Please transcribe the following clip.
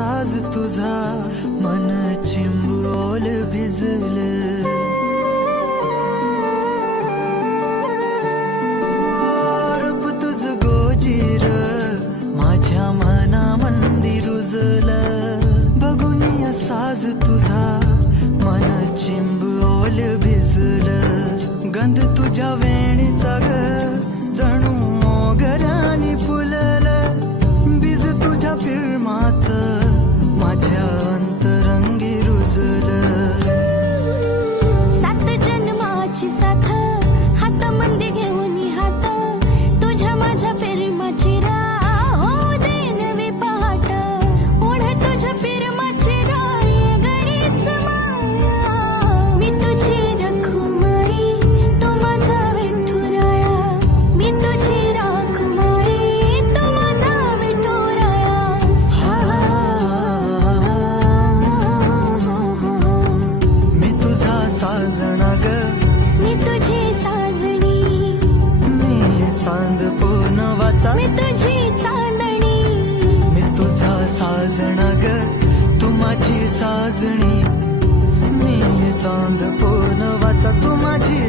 साज तुझा मन चिंबोल भिजले रूप तुझ गोजीर माझ्या मनामंदी रुजलं बघून साज तुझा मन चिंबोल भिजलं गंध तुझ्या वेणीचा ग जणू मोगऱ्यानी फुललं बीज तुझ्या प्रेमाचं माझ्या अंतरंगी रुजलं सात जन्माची साथ हातामध्ये घेऊन हात तुझ्या माझ्या प्रेमाची राह हो दे नवी पहाट ओढ तुझ्या प्रेमाची राह ये गणीच माया मी तुझी रखुमाई तू माझा विठुराया मी तुझी रखुमाई तू माझा विठुराया मी तुझा साजना ग मी तुझी साजणी मी चांद पूनवाचा मी तुझी चांदणी मी तुझा साजना ग तू माझी साजणी मी चांद पूनवाचा तू माझी